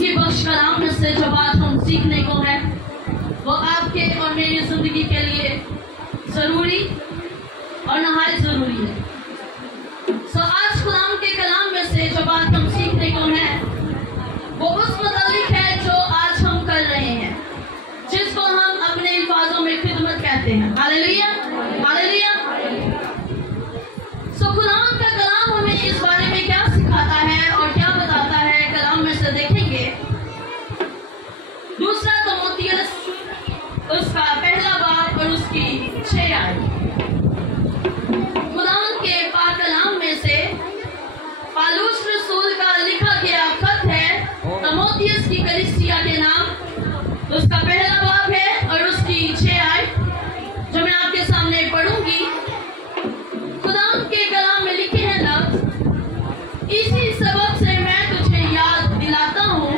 की बख्श कलाम में से जो बात हम सीखने को है वो आपके और मेरी जिंदगी के लिए जरूरी और नहायत जरूरी है। आज खुदाम के कलाम में से जो बात हम सीखने को है वो उस मुताबिक है जो आज हम कर रहे हैं, जिसको हम अपने अल्फाजों में खिदमत कहते हैं। Hallelujah, hallelujah. खुदाम का कलाम हमें इस बारे में क्या सिखाता है और क्या बताता है, कलाम में से देखेंगे। दूसरा तीमुथियुस उसका पहला बाब और उसकी 6 आयत। खुदाम के पाक कलाम में से पौलुस रसूल का लिखा गया खत है तीमुथियुस की कलीसिया के नाम। उसका पहला बाब है और उसकी 6 आयत जो मैं आपके सामने पढ़ूंगी। खुदाम के कलाम में लिखे हैं लफ्ज, इसी सबब से मैं तुझे याद दिलाता हूँ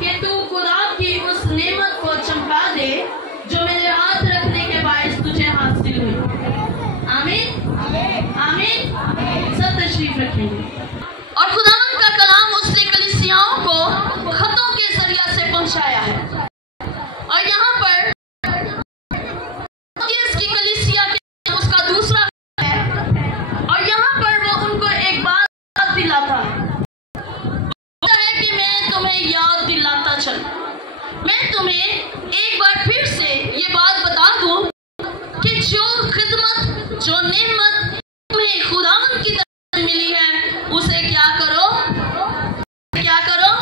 कि तू खुदा की उस नेमत को चमका दे जो मेरे हाथ रखने के बायस तुझे हासिल हुई। आमीन, आमीन। सब तशरीफ रखेंगे। और खुदाम का कलाम उसने कलीसियाओं को खतों के जरिया से पहुंचाया है। और यहाँ पर इसकी कलीसिया के उसका दूसरा है और यहाँ पर वो उनको एक बात दिलाता है कि मैं तुम्हें याद दिलाता चल, मैं तुम्हें एक बार फिर से ये बात बता दूं कि जो खिदमत, जो नेमत तुम्हें खुदावंद की तरफ से मिली है उसे क्या करो, क्या करो।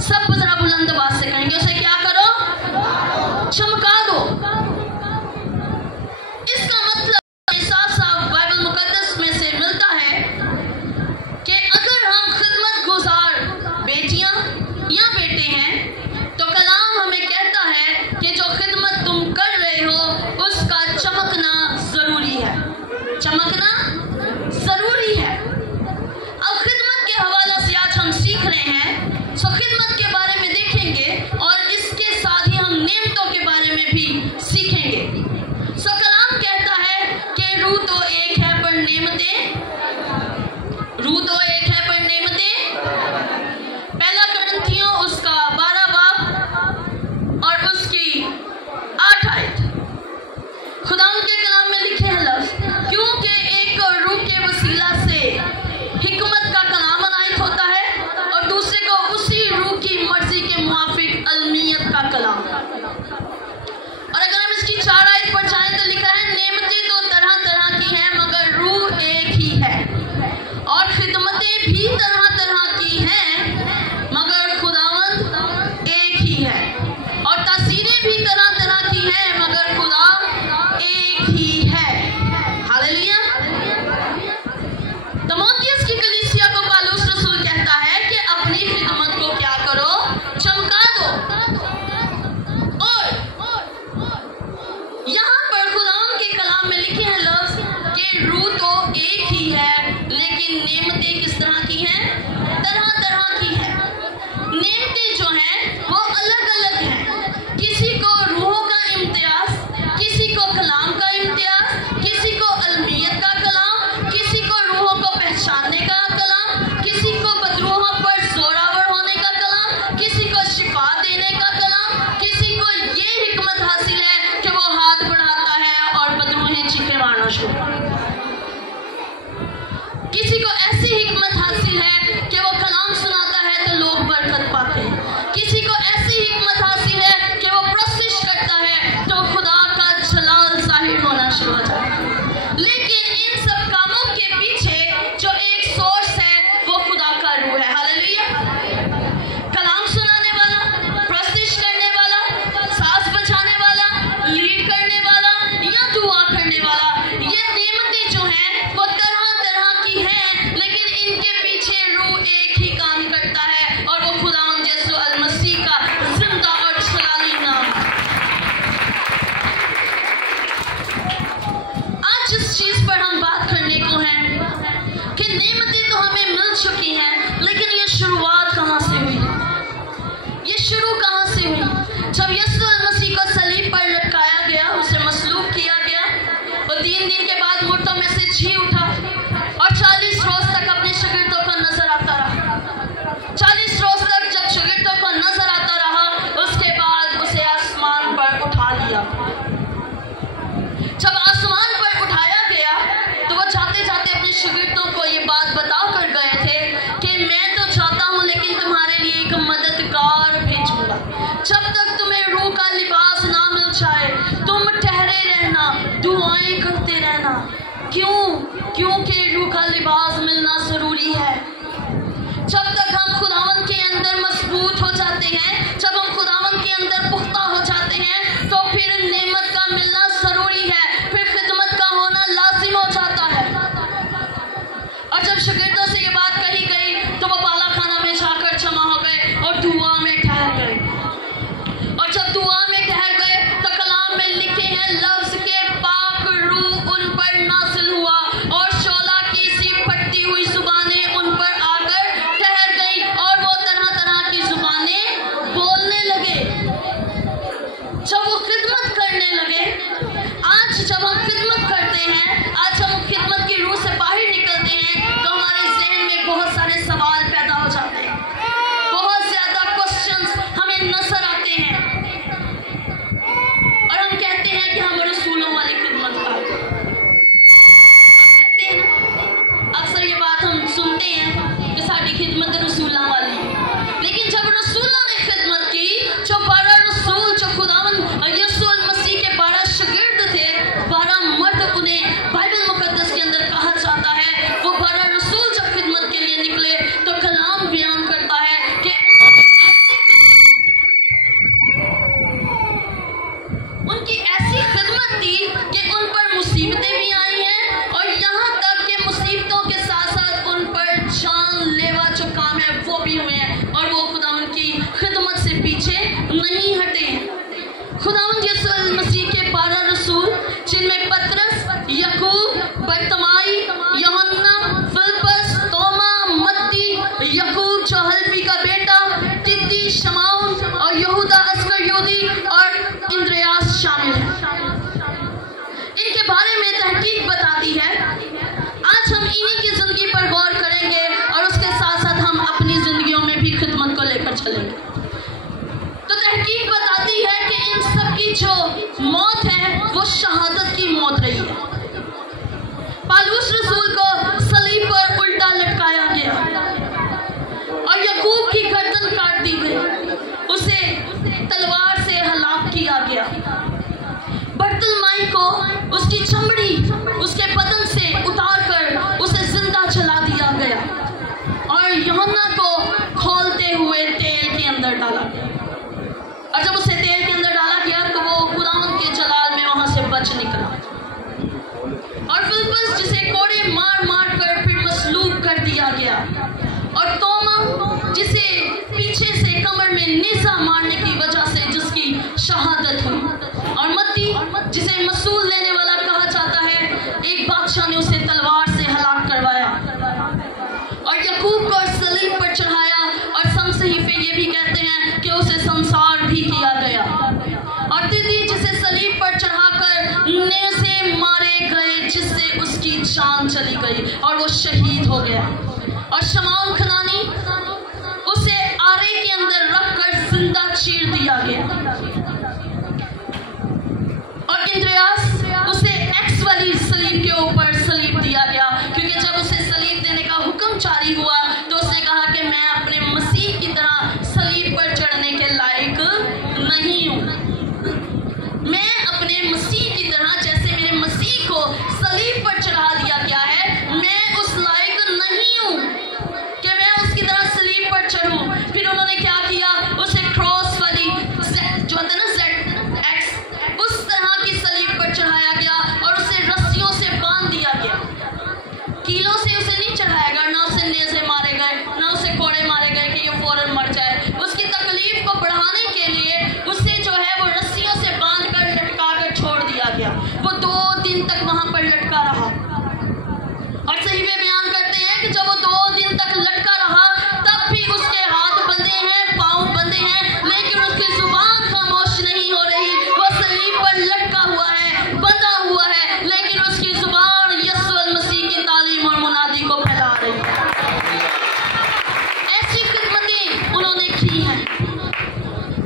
सब जरा बुलंद आवाज से कहेंगे, उसे क्या करो, चमका दो। इसका मतलब साफ साफ बाइबल मुकद्दस में से मिलता है कि अगर हम खिदमत गुजार बेटियां या बेटे हैं तो कलाम हमें कहता है कि जो खिदमत तुम कर रहे हो उसका चमकना जरूरी है, चमकना जरूरी है। अब खिदमत के हवाला से आज हम सीख रहे हैं, सो खिदमत के बारे में देखेंगे और इसके साथ ही हम नेमतों के बारे में भी सीखेंगे। सो कलाम कहता है कि रूह तो एक है पर नेमतें, रूह तो एक है पर नेमतें। पहला कुरिन्थियों उसका 12 बाब और उसकी 8 आयत। खुदाम के कलाम में लिखे हैं लफ्ज, क्योंकि एक रूह के वसीला से हिकमत का कलाम अनायत होता है और दूसरे को उसी रूह की मर्जी और वो खुदावन की खिदमत से पीछे नहीं हटे हैं। खुदावन यीशु मसीह के 12 रसूल, जिनमें पतरस, याकूब, बरतमाई, यूहन्ना, फिलिप्पस, तोमा, मत्ती, याकूब जो हल्फी का बेटा, तिद्दी, शमाउन और यहूदा अस्करियोती और इंद्रियास शामिल हैं। इनके बारे में तहकीक बताती है। आज हम इन्हीं की जिंदगी पर गौर करेंगे और उसके साथ साथ हम अपनी जिंदगियों में भी खिदमत को लेकर चलेंगे। तो तहकीक बताती है कि इन सब की जो मौत है वो शहादत की मौत रही है। पालूस रसूल को सलीब पर उल्टा लटकाया गया और याकूब की गर्दन काट दी गई, उसे तलवार से हलाक किया गया। बरतलमाई को उसकी चमड़ी उसके बदन से उतारकर उसे जिंदा जला दिया गया और यूहन्ना को खोलते हुए तेल के अंदर डाला गया। और जब उसे तेल के अंदर डाला गया तो वो खुदावंद के जलाल में वहां से बच निकला। और फिलिप्पस, जिसे कोड़े मार मार कर फिर मसलूब कर दिया गया, और तोमा, जिसे पीछे से कमर में नेज़ा मारने की वजह से जिसकी शहादत हुई, और मत्ती, जिसे मसूल लेने वाला कहा जाता है, एक बादशाह ने उसे तलवार से हलाक करवाया। और याकूब को सलीब पर चढ़ाया और समसहीफे ये भी कहते हैं कि उसे संसार भी किया गया। और तिद्दी, जिसे सलीब पर चढ़ाकर नेज़े मारे गए, जिससे उसकी जान चली गई और वो शहीद हो गया। और शमाउन खनानी, उसे आरे के अंदर रखकर जिंदा चीर दिया गया। और इंद्रियास, उसे एक्स वाली सलीब के ऊपर सलीब दिया गया, क्योंकि जब उसे सलीब देने का हुक्म जारी हुआ तो उसने कहा कि मैं अपने मसीह की तरह सलीब पर चढ़ने के लायक नहीं हूँ। मैं अपने मसीह की तरह, जैसे मेरे मसीह को सलीब पर चढ़ा दिया गया है, मैं उस लायक नहीं हूँ कि मैं उसकी तरह सलीब पर चढ़ूं। फिर उन्होंने क्या किया, उसे क्रॉस वाली जो होता है ना ZX, उस तरह की सलीब पर चढ़ाया गया और उसे रस्सियों से बांध दिया गया। कीलों से उसे नहीं चढ़ाया गया, ना उसे नेज़े मारे गए, ना उसे कोड़े मारे गए कि ये फौरन मर जाए। उसकी तकलीफ को बढ़ाने के लिए उसे जो है वो रस्सियों से बांध कर लटका कर छोड़ दिया गया। वो 2 दिन तक वहां पर लटका रहा। और सही में बयान करते हैं कि जब वो 2 दिन तक लटका रहा तब भी उसके हाथ बंधे हैं, पांव बंधे हैं, लेकिन उसकी जुबान खामोश नहीं हो रही। वो सलीब पर लटका हुआ है, बंधा हुआ है, लेकिन उसकी जुबान यीशु मसीह की तालीम और मुनादी को फैला रही है। ऐसी खिदमतें उन्होंने की हैं।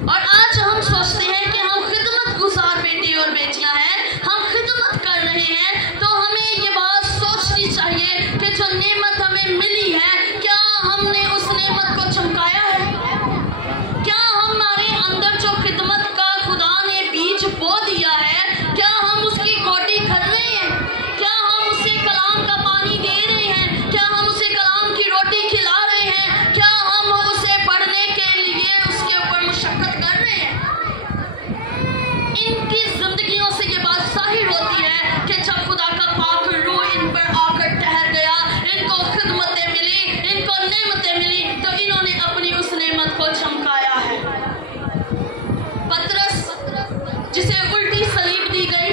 और आज हम सोचते हैं कि हम खिदमत गुजार बेटे और बेटियां हैं, हम खिदमत कर रहे हैं, तो हमें ये बात सोचनी चाहिए कि जो नेमत हमें मिली है, क्या हमने उस नेमत को चमकाया है? क्या हमारे अंदर जो खिदमत का खुदा ने बीज बो दिया है, क्या हम उसकी गोटी कर रहे हैं? क्या हम उसे कलाम का पानी दे रहे हैं? क्या हम उसे कलाम की रोटी खिला रहे हैं? क्या हम उसे पढ़ने के लिए उसके ऊपर मशक्कत कर रहे हैं? इनकी जिंदगियों से ये बात जाहिर होती है कि जब खुदा का पाक रूह इन पर आकर ठहर गया, इनको खिदमतें मिली, इनको नेमतें मिली, तो इन्होंने अपनी उस नेमत को चमकाया है। पतरस, जिसे उल्टी सलीब दी गई,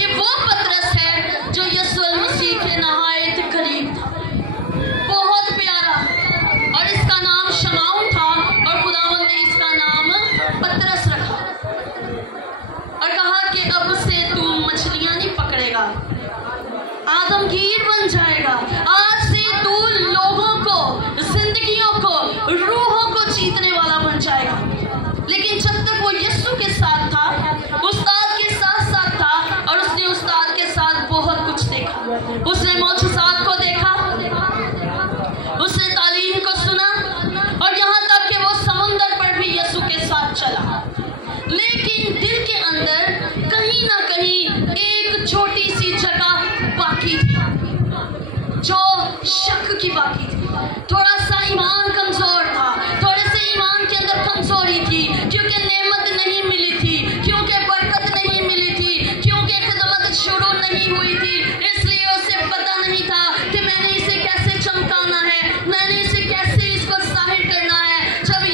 ये वो पतरस है जो यीशु मसीह के नहायत करीब था, बहुत प्यारा। और इसका नाम शमाउन था और खुदावंद ने इसका नाम पतरस रखा और कहा कि अब से तू मछलियां नहीं पकड़ेगा, आदमगीर बन जाएगा। आज से तू लोगों को, जिंदगियों को, रूहों को जीतने वाला बन जाएगा। लेकिन जब तक वो यीशु के साथ था, उस्ताद के साथ साथ था, और उसने उस्ताद के साथ बहुत कुछ देखा। उसने मौजूदात को देखा, उसने तालीम को सुना, और यहाँ तक कि वो समुंदर पर भी यीशु के साथ चला। लेकिन दिल के अंदर कहीं ना कहीं एक छोटी सी जगह बाकी थी, जो शक की बाकी थी। थोड़ा सा ईमान कमजोर था, थोड़े से ईमान के अंदर कमजोरी थी, क्योंकि नेमत नहीं मिली थी, क्योंकि बरकत नहीं मिली थी, क्योंकि खिदमत शुरू नहीं हुई थी। इसलिए उसे पता नहीं था कि मैंने इसे कैसे चमकाना है, मैंने इसे कैसे इसको जाहिर करना है। जब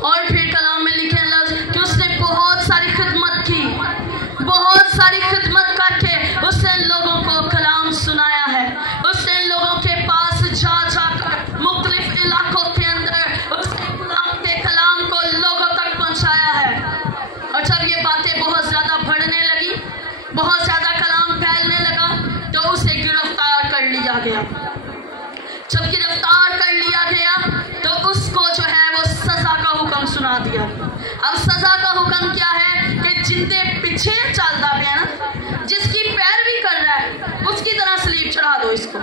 और फिर कलाम में लिखे लफ्ज कि उसने बहुत सारी खिदमत की, बहुत सारी खिदमत करके उसने लोगों को कलाम सुनाया है। उसने लोगों के पास जा जाकर मुख्तलिफ इलाकों के अंदर उसने खुदा के कलाम को लोगों तक पहुंचाया है। और जब ये बातें बहुत ज़्यादा बढ़ने लगी, बहुत ज़्यादा कलाम फैलने लगा, तो उसे गिरफ्तार कर लिया गया। जब गिरफ्तार कर लिया गया तो उसको जो है वो सज़ा का हुक्म सुना दिया। अब सज़ा का हुक्म क्या है कि जिंदे पीछे चलता पे ना, जिसकी पैरवी कर रहा है उसकी तरह सलीब चढ़ा दो इसको।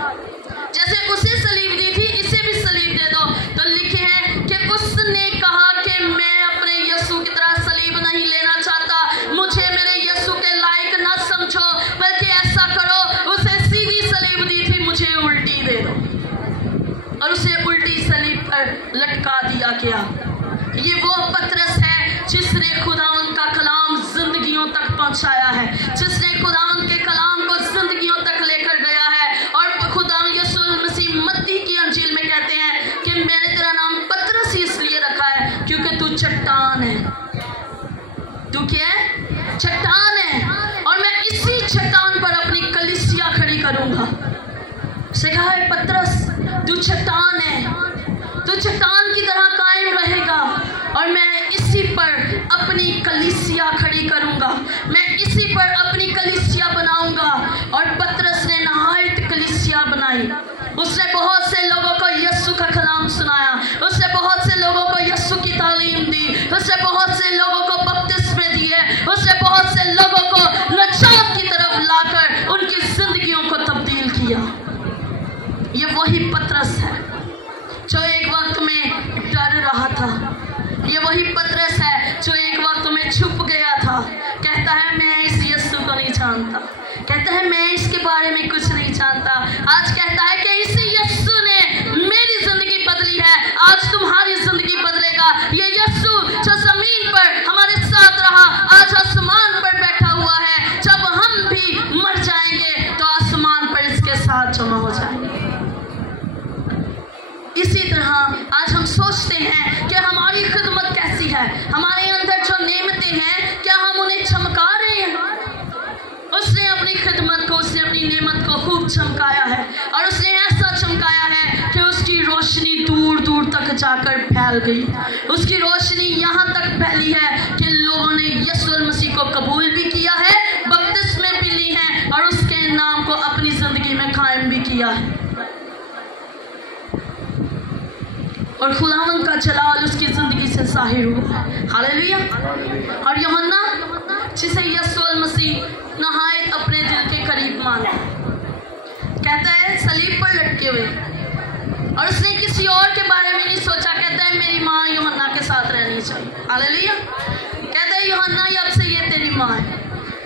जैसे उसे सलीब दी थी इसे भी सलीब दे दो। तो लिखे हैं कि उसने कहा कि मैं अपने यीशु की तरह सलीब नहीं लेना चाहता, मुझे मेरे यीशु के लायक ना समझो, बल्कि ऐसा करो उसे सीधी सलीब दी थी मुझे उल्टी दे दो। और उसे उल्टी सलीब पर लटका दिया गया। ये वो पतरस है जिसने खुदावन का कलाम जिंदगियों तक पहुंचाया है, जिसने खुदावन के कलाम को जिंदगियों तक लेकर गया है। और खुदावन यीशु मसीह मत्ती की अंजील में कहते हैं कि मैंने तेरा नाम पतरस ही इसलिए रखा है क्योंकि तू चट्टान है। तू क्या है? चट्टान है। और मैं इसी चट्टान पर अपनी कलीसिया खड़ी करूंगा। से कहा है पतरस तू चट्टान है, तू चट्टान की तरह कायम रहेगा और मैं इसी पर अपनी कलीसिया खड़ी करूंगा, मैं इसी पर अपनी कलीसिया बनाऊंगा। और पतरस ने नहायत कलीसिया बनाई। उसने बहुत से लोगों को यीशु का कलाम सुनाया, उसने बहुत से लोगों को यीशु की तालीम दी, उसने बहुत से लोगों को बपतिस्मे दिए, उसने बहुत से लोगों को नजात की तरफ लाकर उनकी जिंदगियों को तब्दील किया। ये वही पतरस है जो एक वक्त में डर रहा था। ये वही पतरस है जो एक वक्त में छुप गया था। कहता है मैं इस यीशु को नहीं जानता, कहता है मैं इसके बारे में कुछ नहीं जानता। आज कहता है कि इस यीशु ने मेरी जिंदगी बदली है, आज तुम्हारी जिंदगी बदलेगा। ये यीशु जो जमीन पर हमारे साथ रहा आज आसमान पर बैठा हुआ है। जब हम भी मर जाएंगे तो आसमान पर इसके साथ जमा हो जाएंगे। इसी तरह आज हम सोचते हैं कि हमारी खिदमत कैसी है, हमारे अंदर जो नेमतें हैं क्या हम उन्हें चमका रहे हैं। उसने अपनी खिदमत को, उसने अपनी नेमत को खूब चमकाया है और उसने ऐसा चमकाया है कि उसकी रोशनी दूर दूर तक जाकर फैल गई। उसकी रोशनी यहाँ तक फैली है कि लोगों ने यीशु मसीह को कबूल भी किया है, बपतिस्मे भी ली हैं और उसके नाम को अपनी जिंदगी में कायम भी किया है। और खुदावन का जलाल उसकी जिंदगी से जाहिर हुआ। हालेलुया। और यूहन्ना जिसे यीशु मसीह नहायत अपने दिल के करीब माना, कहता है सलीब पर लटके हुए, और उसने किसी और के बारे में नहीं सोचा। कहता है मेरी माँ यूहन्ना के साथ रहनी चाहिए। हालेलुया। कहता है यूहन्ना अब से ये तेरी माँ है,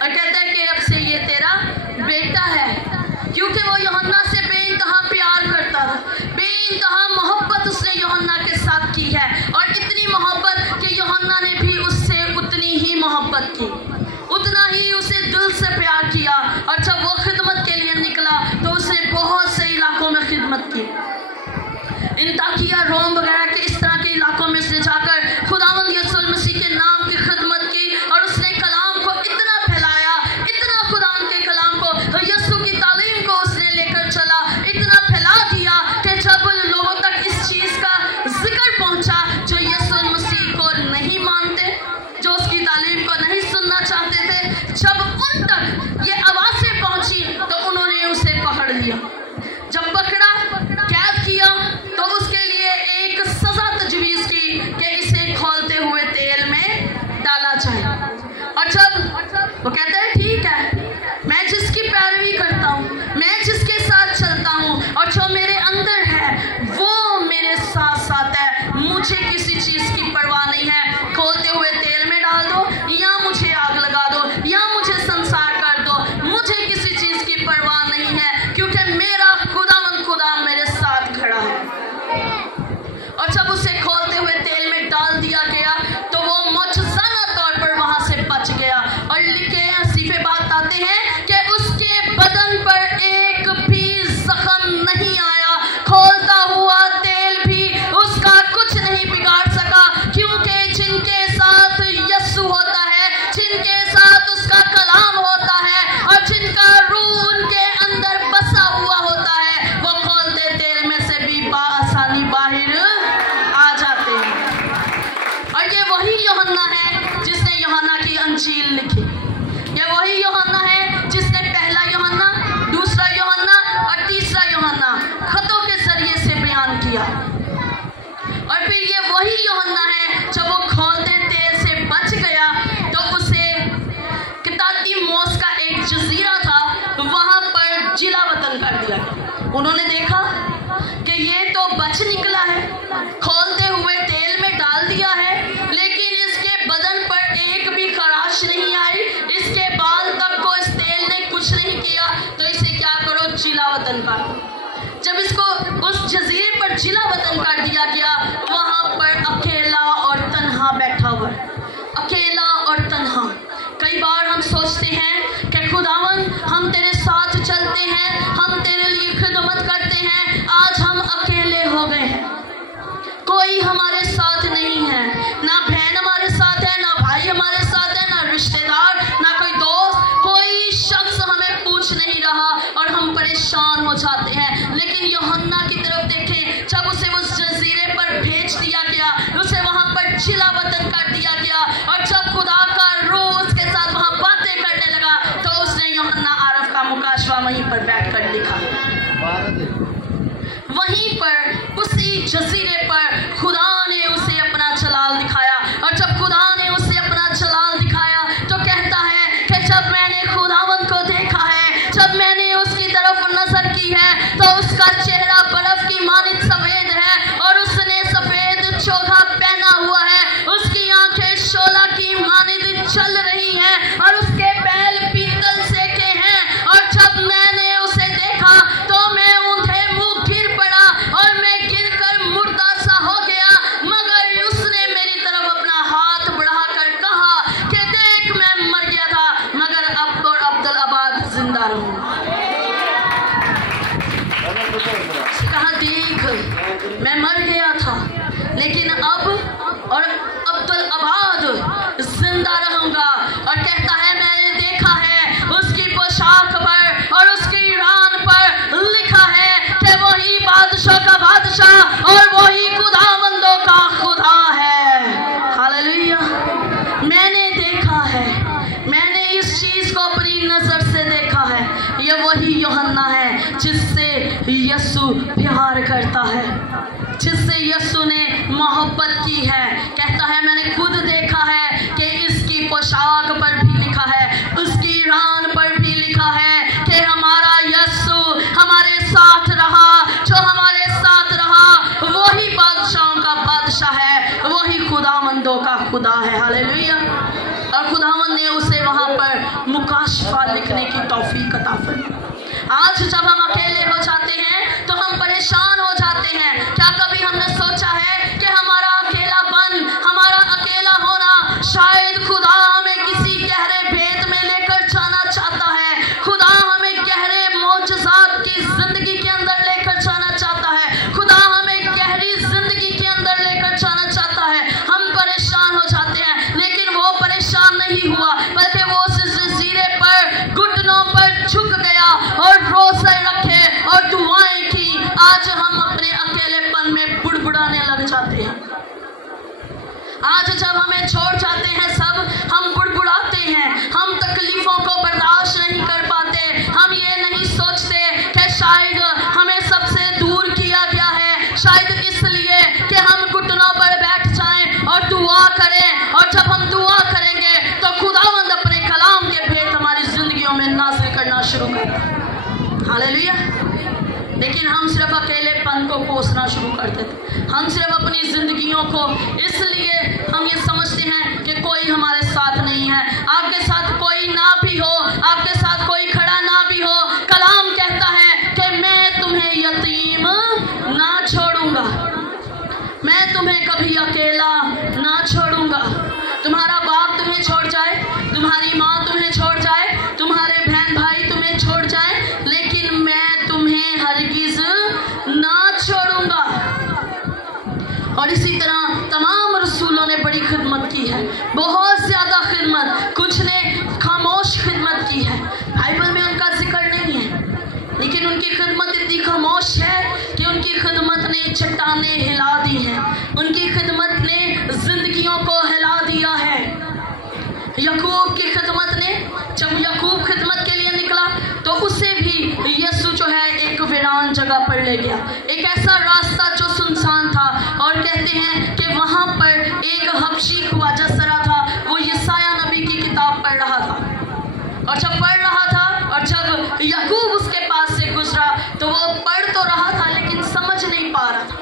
और कहता है कि अब से ये तेरा बेटा है, क्योंकि वो यूहन्ना से बेइंतहा प्यार करता था, बेइंतहा मोहब्बत उसने यूहन्ना के साथ की है। और इतनी मोहब्बत कि यूहन्ना ने भी उससे उतनी ही मोहब्बत की, उतना ही उसे दिल से प्यार किया। और जब वो खिदमत के लिए निकला तो उसने बहुत से इलाकों में खिदमत की, इंताकिया, रोम वगैरह के इस तरह के इलाकों में उसने जाकर खुदावंद यीशु मसीह के नाम की खिदमत की। और उसने कलाम को इतना फैलाया, इतना खुदावंद के कलाम को, यीशु की तालीम को उसने लेकर चला, इतना फैला दिया कि जब लोगों तक इस चीज़ का जिक्र पहुंचा जो यीशु मसीह को नहीं मानते, जो उसकी तालीम को नहीं सुनना चाहते थे, जब उन तक ये आवाज़ें पहुंची तो उन्होंने उसे पकड़ लिया। जब पकड़ा, कैद किया, तो उसके लिए एक सजा तजवीज़ की कि इसे खौलते हुए तेल में डाला जाए। और जब वो कहता है ठीक है, मैं जिसकी पैरवी करता हूँ, मैं जिसके साथ चलता हूँ और जो मेरे अंदर है वो मेरे साथ साथ है, मुझे किसी चीज़ की परवाह नहीं है। खोलते हुए तेल में डाल दो या मुझे आग लगा दो या मुझे संसार कर दो, मुझे किसी चीज़ की परवाह नहीं है, क्योंकि मेरा खुदा मेरे साथ खड़ा है। और जब उसे खोलते हुए तेल में डाल दिया गया तो वो मौजज़ाना तौर पर वहां से बच गया। और लिखे हसीफे बात आते हैं कि उसके बदन पर एक भी जख्म नहीं आया, खोलता हुआ तेल भी उसका कुछ नहीं बिगाड़ सका, क्योंकि और अब्दुल आबाद जिंदा रहूंगा। और कहता है मैंने देखा है उसकी पोशाक पर और उसकी रान पर लिखा है कि वही बादशाह का बादशाह और वही खुदावंदों का खुदा है। हालेलुया। मैंने देखा है, मैंने इस चीज को अपनी नजर से देखा है। ये वही यूहन्ना है जिससे यीशु प्यार करता है, जिससे यीशु ने मोहब्बत की है। कहता है मैंने खुद देखा है कि इसकी पोशाक पर भी लिखा है, उसकी रान पर भी लिखा है कि हमारा यीशु हमारे साथ रहा। जो हमारे साथ रहा वही बादशाहों का बादशाह है, वही खुदावंदों का खुदा है। हालेलुया। और खुदावंद ने उसे वहां पर मुकाशफा लिखने की तौफीक अता फरमाई। आज जब हम अकेले हो जाते हैं तो हम परेशान हो जाते हैं। क्या कभी हमने सोचा है कि हमारा अकेलापन, हमारा अकेला होना शायद खुदा हमें किसी गहरे भेद में लेकर जाना चाहता है। खुदा हमें गहरे मौजज़ात की जिंदगी के अंदर लेकर जाना चाहता है। खुदा हमें गहरी जिंदगी के अंदर लेकर जाना चाहता है। हम परेशान हो जाते हैं, लेकिन वो परेशान नहीं हुआ, बल्कि वो उस जजीरे पर घुटनों पर झुक गया और रोज़े रखे और दुआएं की। आज हम अपने अकेलेपन में बुड़बुड़ाने लग जाते हैं। आज जब हमें छोड़ जाते हैं सब, हम बुड़बुड़ाते हैं, हम तकलीफों को बर्दाश्त नहीं कर पाते। हम ये नहीं सोचते कि शायद हमें सबसे दूर किया गया है, शायद इसलिए कि हम घुटनों पर बैठ जाएं और दुआ करें। और जब हम दुआ करेंगे तो खुदावंद अपने कलाम के भेद हमारी जिंदगियों में नाज़िल करना शुरू करता है। हालेलुया। लेकिन हम सिर्फ अकेलेपन को कोसना शुरू कर देते। हम सिर्फ अपनी जिंदगियों को, इसलिए हम ये समझते हैं कि कोई हमारे साथ नहीं है। आपके साथ कोई ना भी हो, आपके साथ कोई खड़ा ना भी हो, कलाम कहता है कि मैं तुम्हें यतीम ना छोड़ूंगा, मैं तुम्हें कभी अकेला ना छोड़ूंगा। तुम्हारा बाप तुम्हें छोड़ जाए, तुम्हारी माँ तुम्हें छोड़ जाए, तुम्हारे बहन भाई तुम्हें छोड़ जाए, लेकिन मैं तुम्हें हरगिज ना छोड़ूंगा। और इसी तरह तमाम रसूलों ने बड़ी खिदमत की है, बहुत ज़्यादा खिदमत। कुछ ने खामोश खिदमत की है, बाइबल में उनका जिक्र नहीं है, लेकिन उनकी खिदमत इतनी खामोश है कि उनकी खिदमत ने चट्टानें हिला दी हैं, उनकी खिदमत ने जिंदगियों को हिला दिया है। याकूब की खिदमत ने, जब याकूब खिदमत के लिए निकला तो उसे भी यीशु जो है एक वीरान जगह पर ले गया, एक ऐसा रास्ता जो सुनसान था। और कहते हैं कि वहाँ पर एक हबशी ख्वाजा सरा था, वो यसाया नबी की किताब पढ़ रहा था। और जब पढ़ रहा था और जब याकूब उसके पास से गुजरा तो वो पढ़ तो रहा था लेकिन समझ नहीं पा रहा था।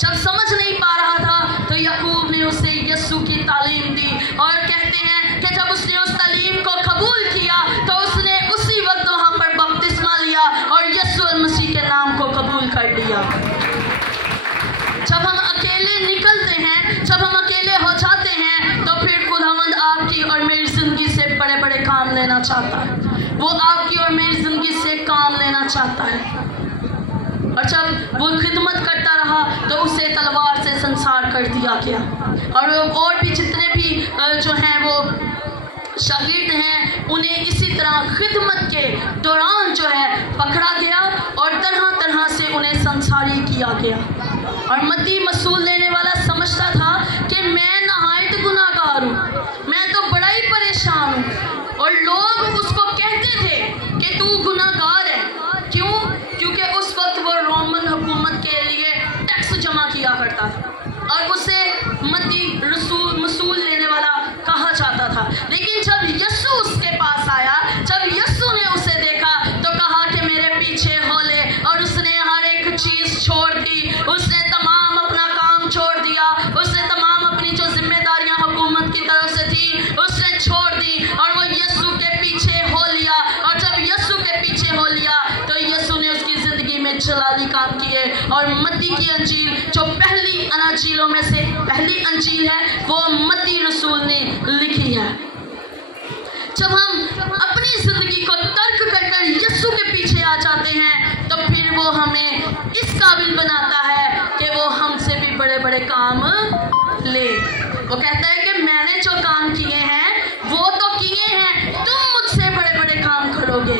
जब समझ नहीं पा रहा था तो याकूब ने उसे यीशु की तालीम दी। और कहते हैं कि जब उसने उस तालीम को कबूल किया तो उसने उसी वक्त वहाँ पर बपतिस्मा लिया और यीशु मसीह के नाम को कबूल कर लिया। जब हम अकेले निकलते हैं, जब हम अकेले हो जाते हैं, तो फिर खुदावंद आपकी और मेरी जिंदगी से बड़े बड़े काम लेना चाहता है। वो आपकी और मेरी जिंदगी से काम लेना चाहता है। और जब वो खिदमत करता रहा तो उसे तलवार से संसार कर दिया गया। और भी जितने भी जो हैं वो शागिर्द हैं, उन्हें इसी तरह खिदमत के दौरान जो है पकड़ा गया और तरह तरह से उन्हें संसारी किया गया। और मत्ती मसूल लेने वाला समझता था कि मैं नहायत गुनाहगार हूँ, मैं तो बड़ा ही परेशान हूँ। और लोग उसको कहते थे कि तू गुनाहगार है। क्यों? क्योंकि उस वक्त वो रोमन हुकूमत के लिए टैक्स जमा किया करता था और उसे मत्ती मसूल लेने वाला कहा जाता था। लेकिन जब यीशु उसके पास आया, जब यीशु ने उसे देखा तो कहा कि मेरे पीछे हो ले। और उसने हर एक चीज़ छोड़ दी, उसने तमाम अपना काम छोड़ दिया, उसने तमाम अपनी जो जिम्मेदारियां हुकूमत की तरफ से थी उसने छोड़ दी और वो यीशु के पीछे हो लिया। और जब यीशु के पीछे हो लिया तो यीशु ने उसकी ज़िंदगी में जलाली काम किए। और मत्ती की अंजील जो पहली अनाजीलों में से पहली अंजील है, वो मत्ती रसूल ने लिखी है। जब हम अपनी जिंदगी को तर्क कर कर यीशु के पीछे आ जाते हैं तो फिर वो हमें इस काबिल बनाता है कि वो हमसे भी बड़े बड़े काम ले। वो कहता है कि मैंने जो काम किए हैं वो तो किए हैं, तुम मुझसे बड़े बड़े काम करोगे।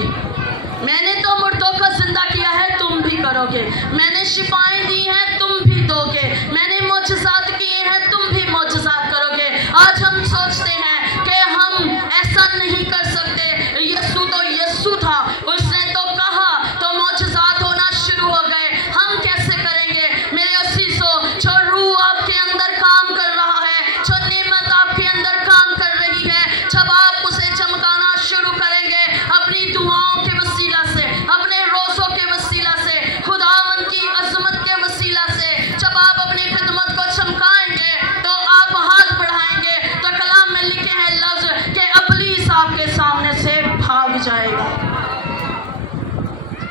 मैंने तो मुर्दों को जिंदा किया है, तुम भी करोगे। मैंने शिफाएं दी हैं, तुम भी दोगे। मैंने मोजज़ात किए हैं, तुम भी मोजज़ात करोगे। आज हम सोचते हैं कि हम ऐसा नहीं कर सकते। यीशु तो यीशु था, उसने तो कहा तो मोजज़ात होना शुरू हो गए। हम कैसे करेंगे? मेरे असीसों, जो रूह आपके अंदर काम कर रहा है, जो नेमत आपके अंदर काम कर रही है, जब आप उसे चमकाना शुरू करेंगे अपनी दुआओं के वसीला से, अपने रोज़ों के वसीला से, खुदावंद की अज़मत के वसीला से, जब आप अपनी खिदमत को चमकाएंगे तो आप हाथ बढ़ाएंगे तो कलाम में लिखे हैं लफ्ज़ कि इब्लीस आपके सामने से भाग जाएगा।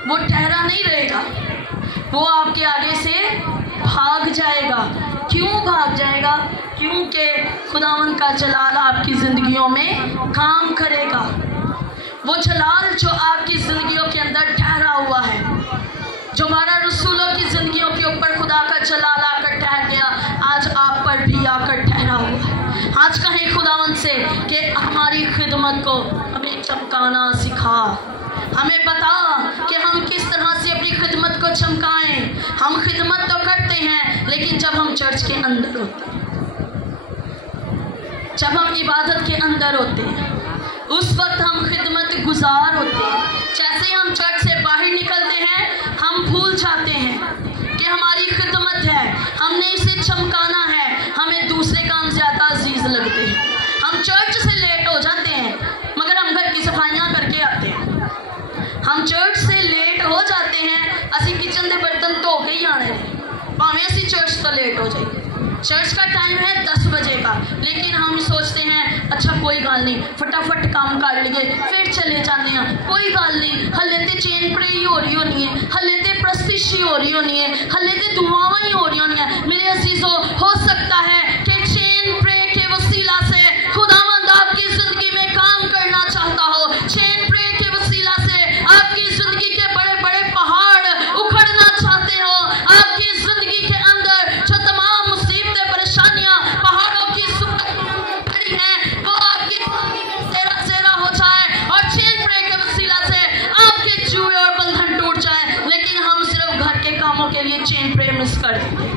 वो ठहरा नहीं रहेगा, वो आपके आगे से भाग जाएगा। क्यों भाग जाएगा? क्योंकि खुदावंद का जलाल आपकी ज़िंदगियों में काम करेगा। वो जलाल जो आपकी ज़िंदगियों के अंदर ठहरा हुआ है, जो 12 रसूलों की ज़िंदगियों के ऊपर खुदा का जलाल आकर ठहर गया, आज आप पर भी आकर ठहरा हुआ है। आज कहें खुदावंद से कि हमारी खिदमत को हमें चमकाना सिखा, हमें बता कि हम किस तरह से अपनी खिदमत को चमकाएं। हम खिदमत तो करते हैं, लेकिन जब हम चर्च के अंदर होते हैं, जब हम इबादत के अंदर होते हैं, उस वक्त हम खिदमत गुजार होते हैं। जैसे ही हम चर्च से बाहर निकलते हैं, हम भूल जाते हैं कि हमारी खिदमत है, हमने इसे चमकाना है, हमें दूसरे काम ज़्यादा अजीज लगते हैं। हम चर्च से लेट हो जाते हैं, मगर हम घर की सफाइयाँ करके आते हैं। हम चर्च से लेट हो जाते हैं, असी किचन के बर्तन धो के ही आने, भावें असी चर्च तो लेट हो जाए। चर्च का टाइम है 10 बजे का, लेकिन हम सोचते हैं अच्छा कोई गल नहीं, फटाफट काम कर लिए फिर चले जाते हैं। कोई गल नहीं, हले तो चेन प्रे ही हो रही होनी है, हले तो प्रस्तिश ही हो रही होनी है, हले तो दुआवां ही हो रही होनी है। मेरे अजीजों, हो सकता है कि चेन प्रे के वसीला से खुदावंद आपकी ज़िंदगी में काम करना चाहता हो। चेन प्रे के वसीला से आपकी ज़िंदगी के बड़े बड़े पहाड़ उखड़ना चाहते हो। आपकी ज़िंदगी के अंदर जो तमाम मुसीबतें, परेशानियां पहाड़ों की खड़ी हैं, वो आपकी ज़िंदगी में सेरा सेरा हो जाए और चेन प्रे के वसीला से आपके जुए और बंधन टूट जाए। लेकिन हम सिर्फ घर के कामों के लिए चेन प्रे मिस कर देते हैं।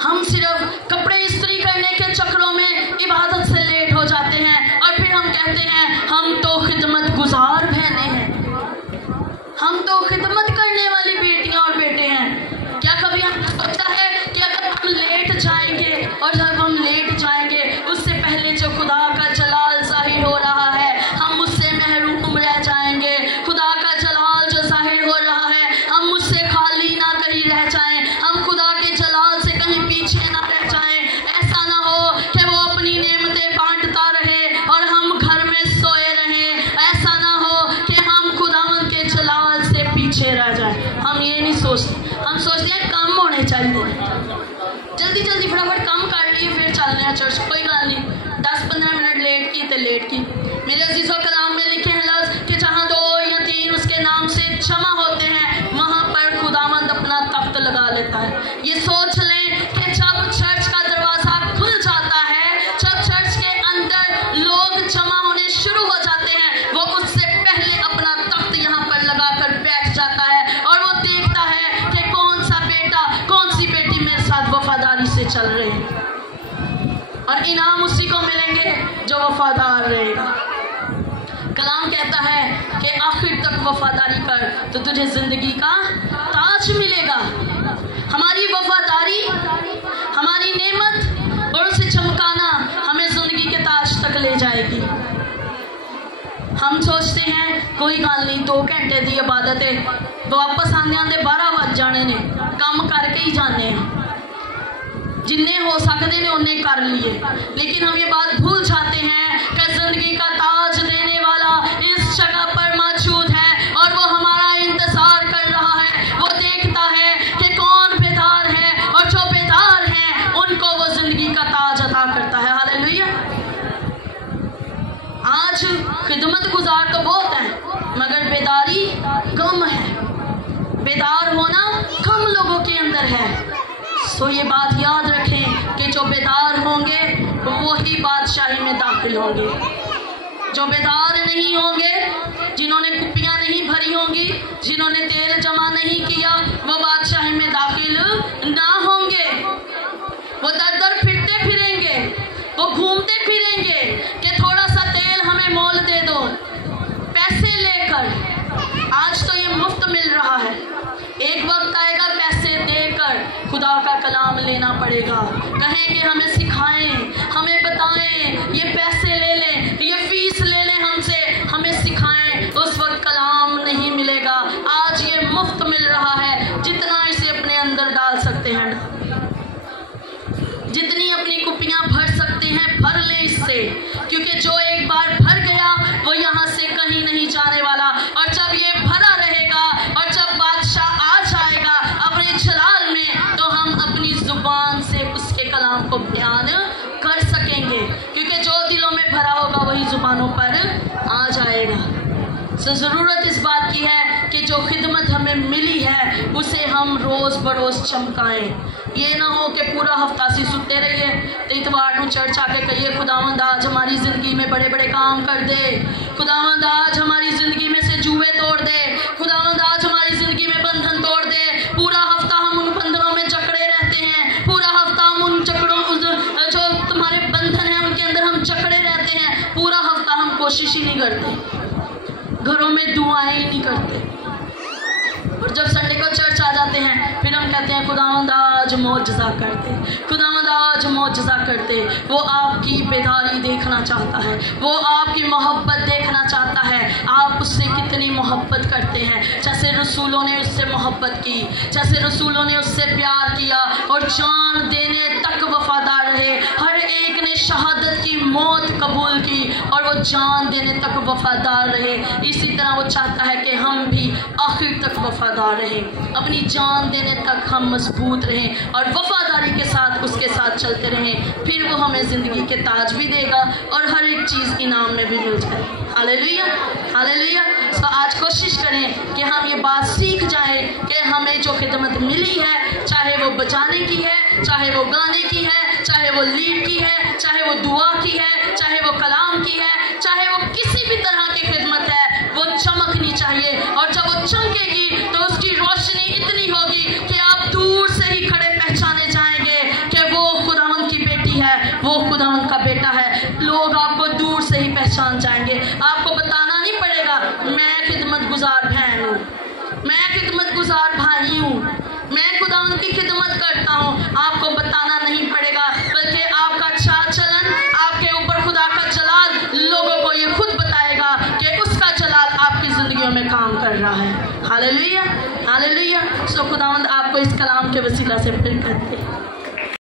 हम सिर्फ कपड़े इस्त्री करने के चक्रों में इबादत से लेट हो जाते हैं और फिर हम कहते हैं हम तो खिदमत गुजार बहने हैं, हम तो खिदमत करने वाली बेटियां और बेटे हैं। क्या कभी हमने सोचा है कि अगर हम लेट जाएंगे और जब हम लेट जाएंगे उससे पहले जो खुदा का जलाल जाहिर हो रहा है, हम उससे महरूम रह जाएंगे। खुदा का जलाल जो जाहिर हो रहा है, हम उससे खाली ना कहीं रह जाएं, हम खुदा के जलाल से कहीं पीछे ना रह जाएं। ऐसा ना हो कि वो अपनी नेमतें बांटता रहे और हम घर में सोए रहें। ऐसा ना हो कि हम खुदावंद के जलाल से पीछे रह जाएं। हम ये नहीं सोचते, हम सोचते हैं काम होने चाहिए, जल्दी जल्दी फटाफट काम कर लिए फिर चल रहे हैं चर्च। कोई बात नहीं, 10-15 मिनट लेट की तो लेट की। मेरे अजीज़ों, कलाम में लिखे हैं लफ्ज़ कि जहाँ 2 या 3 उसके नाम से जमा होते हैं, वहाँ पर खुदावंद अपना तख्त लगा लेता है। ये सोच लें कि जब चर्च का दरवाज़ा खुल जाता है, जब चर्च के अंदर लोग जमा होने शुरू हो जाते हैं, वो उससे पहले अपना तख्त यहाँ पर लगा कर बैठ जाता है और वो देखता है कि कौन सा बेटा, कौन सी बेटी मेरे साथ वफादारी से चल रही है, और इनाम उसी को मिलेंगे जो वफादार रहेगा। कलाम कहता है कि आखिर तक वफादारी कर तो तुझे ज़िंदगी का ताज मिलेगा। हमारी वफादारी, हमारी नेमत और उसे चमकाना हमें ज़िंदगी के ताज तक ले जाएगी। हम सोचते हैं कोई गल नहीं, 2 घंटे की इबादत है, वापस आने आते 12 बज जाने ने, काम करके ही जाने हैं, जिन्ने हो सकते ने उन्हें कर लिए। लेकिन हम ये बात भूल जाते हैं कि ज़िंदगी का ताज देने वाला इस जगह पर मौजूद है और वो हमारा इंतज़ार कर रहा है। वो देखता है कि कौन बेदार है और जो बेदार हैं उनको वो ज़िंदगी का ताज अता करता है। हालेलुया। आज खिदमत गुजार तो बहुत है, मगर बेदारी कम है। बेदार होना कम लोगों के अंदर है। सो ये बात याद रखें कि जो बेदार होंगे वही बादशाही में दाखिल होंगे। जो बेदार नहीं होंगे, जिन्होंने कुप्पियाँ नहीं भरी होंगी, जिन्होंने तेल जमा नहीं किया, वो बादशाही में दाखिल ना होंगे। वो दर दर फिरते फिरेंगे, वो घूमते फिरेंगे कि थोड़ा सा तेल हमें मोल दे दो, पैसे लेकर। आज तो ये मुफ्त मिल रहा है, एक वक्त आएगा पैसे देकर खुदा का कलाम लेना पड़ेगा। कहें कि हमें सिखाएं, हमें बताएं, ये पैसे ले लें, ये फीस ले लें हमसे, हमें सिखाएं। उस वक्त कलाम नहीं मिलेगा। आज ये मुफ्त मिल रहा है, जितना इसे अपने अंदर डाल सकते हैं, जितनी अपनी कुप्पियां भर सकते हैं भर ले इससे, क्योंकि जो एक बार भर गया वो यहाँ से कहीं नहीं जाने वाला। और जब ये भरा रहेगा और जब बादशाह आ जाएगा अपने जलाल में, तो हम अपनी जुबान से उसके कलाम को बयान कर सकेंगे, क्योंकि जो दिलों में भरा होगा वही जुबानों पर आ जाएगा। तो ज़रूरत इस बात की है कि जो खिदमत हमें मिली है उसे हम रोज़ बरोज़ चमकाएं। ये ना हो कि पूरा हफ्ता सी सुते रहिए तो इतवार को चर्च आके कहिए खुदावंद आज हमारी ज़िंदगी में बड़े बड़े काम कर दे, खुदावंद आज हमारी ज़िंदगी में से जुए तोड़ दे, खुदावंद आज हमारी ज़िंदगी में बंधन तोड़ दे। पूरा हफ्ता हम उन बंधनों में जकड़े रहते हैं, पूरा हफ्ता हम उन जकड़ों, जो तुम्हारे बंधन हैं उनके अंदर हम जकड़े रहते हैं। पूरा हफ्ता हम कोशिश ही नहीं करते, घरों में दुआएं ही नहीं करते, और जब संडे को चर्च आ जाते हैं फिर हम कहते हैं खुदावंद आज मौजज़ा करते, खुदावंद आज मौजज़ा करते। वो आपकी बेदारी देखना चाहता है, वो आपकी मोहब्बत देखना चाहता है, आप उससे कितनी मोहब्बत करते हैं। जैसे रसूलों ने उससे मोहब्बत की, जैसे रसूलों ने उससे प्यार किया और जान देने तक वफादार रहे। हर एक ने शहादत की मौत कबूल की और वो जान देने तक वफादार रहे। इसी तरह वो चाहता है कि हम भी आखिर तक वफादार रहें, अपनी जान देने तक हम मजबूत रहें और वफादारी के साथ उसके साथ चलते रहें। फिर वो हमें ज़िंदगी के ताज भी देगा और हर एक चीज़ इनाम में भी मिल जाए। Hallelujah, hallelujah. तो आज कोशिश करें कि हम ये बात सीख जाएं कि हमें जो खिदमत मिली है, चाहे वो बजाने की है, चाहे वो गाने की है, चाहे वो लीड की है, चाहे वो दुआ की है, चाहे वो कलाम की है, चाहे वो किसी भी तरह की खिदमत है, वो चमकनी चाहिए। और जब वो चमकेगी तो उसकी रोशनी इतनी होगी कि आप दूर से ही खड़े पहचाने जाएंगे कि वो खुदावंद की बेटी है, वो खुदावंद का बेटा है। लोग आपको दूर से ही पहचान जाएंगे, आपको बताना नहीं पड़ेगा मैं खिदमत गुजार बहन हूँ, मैं खिदमत गुजार भाई हूँ, मैं खुदावंद की खिदमत करता हूँ। आपको बताना नहीं पड़ेगा, बल्कि आपका चाल चलन, आपके ऊपर खुदा का जलाल लोगों को ये खुद बताएगा कि उसका जलाल आपकी ज़िंदगियों में काम कर रहा है। Hallelujah, hallelujah. सो खुदावंद आपको इस कलाम के वसीला से बरकत दे।